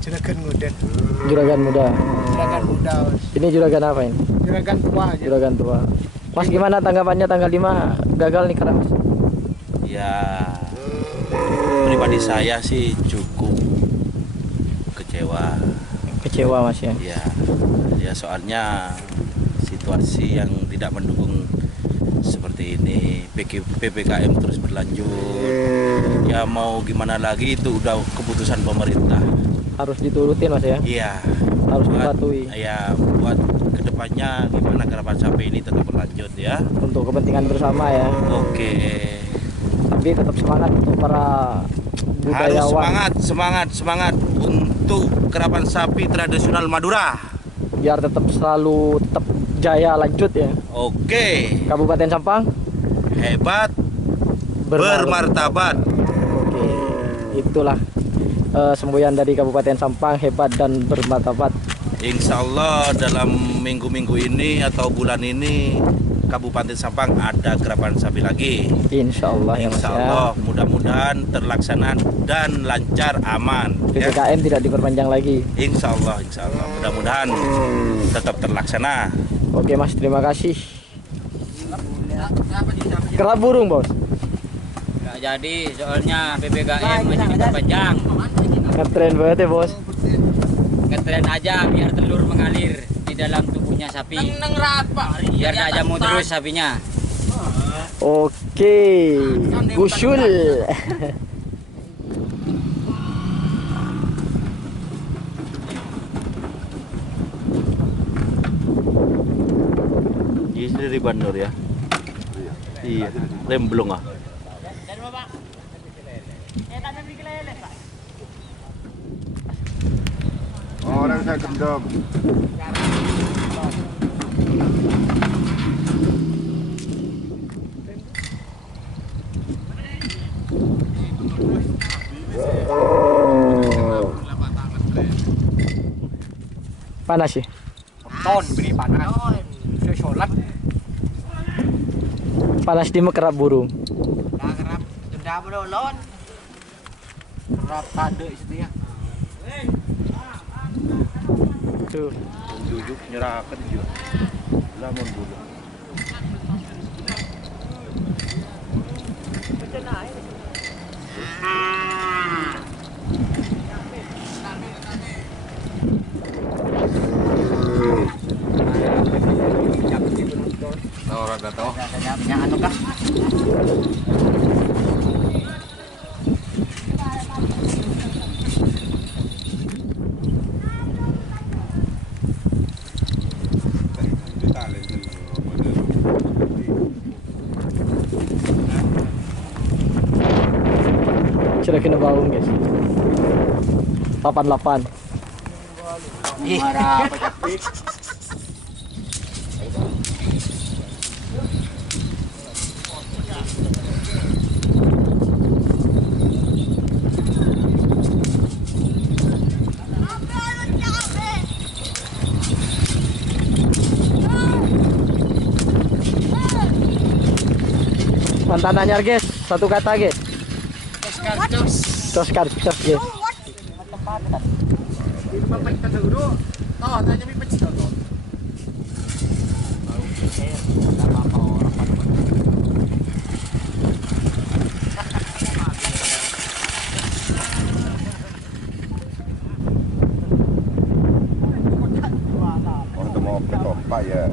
Juragan nguden. Juragan muda. Juragan muda. Ini juragan apa ini? Juragan tua aja. Juragan tua. Mas, gimana tanggapannya tanggal 5 gagal nih Mas? Ya, pribadi saya sih cukup kecewa. Kecewa Mas ya? Ya soalnya situasi yang tidak mendukung seperti ini, PPKM terus berlanjut. Ya mau gimana lagi, itu udah keputusan pemerintah. Harus diturutin Mas ya? Iya. Harus dipatuhi. Ya, buat kedepannya gimana karapan sapi ini tetap berlanjut ya. Untuk kepentingan bersama ya. Oke. Tapi tetap semangat untuk para budayawan. Harus semangat untuk karapan sapi tradisional Madura. Biar tetap jaya lanjut ya. Oke. Kabupaten Sampang Hebat, bermartabat. Oke. Itulah semboyan dari Kabupaten Sampang, hebat dan bermartabat. Insya Allah dalam minggu-minggu ini atau bulan ini Kabupaten Sampang ada karapan sapi lagi. Insya Allah ya Mas Insya ya. Allah mudah-mudahan terlaksana dan lancar, aman. PPKM tidak diperpanjang lagi. Insya Allah mudah-mudahan tetap terlaksana. Oke Mas, terima kasih. Kerap burung Bos? Nggak jadi, soalnya PPKM masih diperpanjang. Ngetren banget ya Bos. Ngetren aja biar telur mengalir di dalam tubuhnya sapi. Biar nggak jamu terus sapinya. Oke, gusul. Ini dari Bandung ya? Iya. Remblong ah. Orang saya gendam. Panas sih. Ton beri panas. Sholat. Panas di kerap burung. Kerap sudah berolon. Kerap tade itu ya. Tuh. Jujuk nyerahkan juga. Lamun dulu. Orang tahu. Punya anu kah? Sudah kena baung guys. 88. Marah apa Mantan anyar guys, satu kata guys. Tos karcos guys. Orang mau ketompak ya.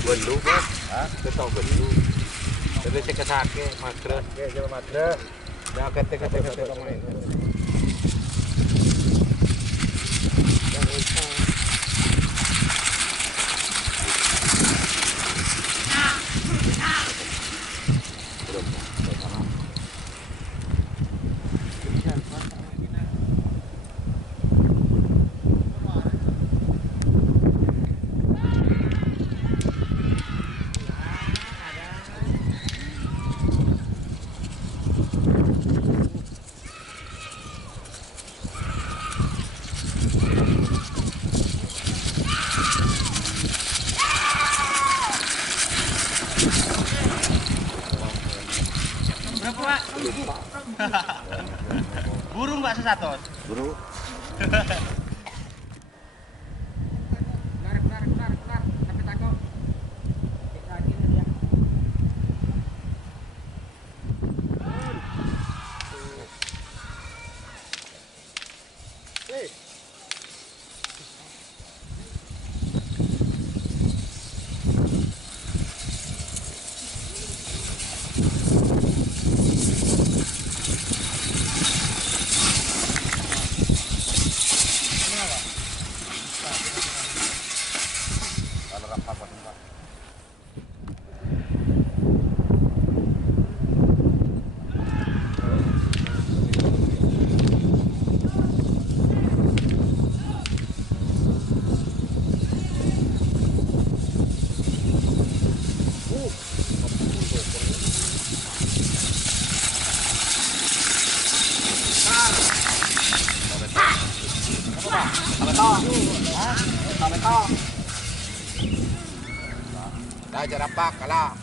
Belu bos, kita belu. Jadi saya kesake matre. Oke, jangan matre. Dah kata main. Buru nggak sesatos? Buru. Dah jarapak kalah.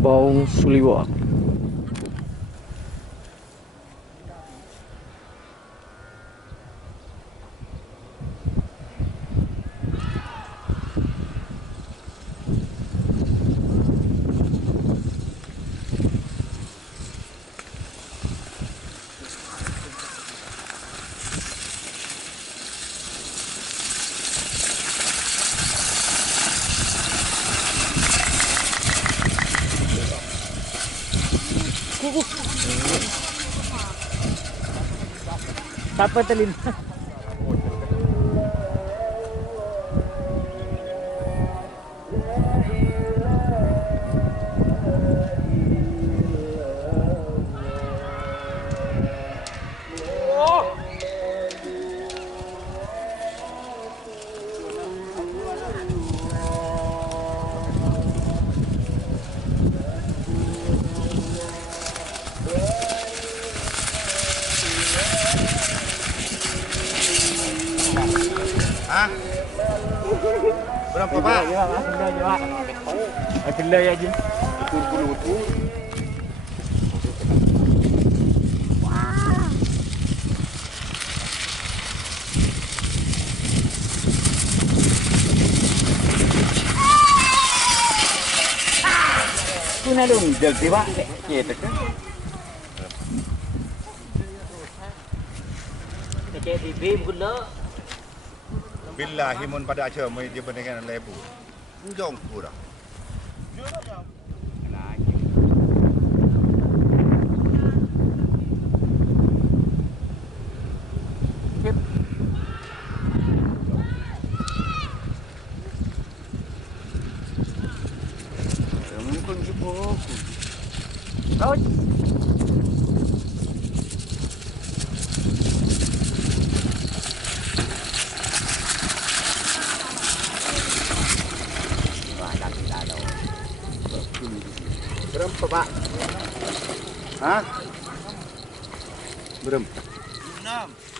Baung Suliwa. Siapa terlintas? Berapa Pak? Akhirnya ya Jin. Kuna dong jagdi Pak. Gitu kan. Kecil di bim gula. Billahi mun pada acara mai dia dengan lebu. Jong kurang. Berapa, Pak? Hah? Berapa? 6.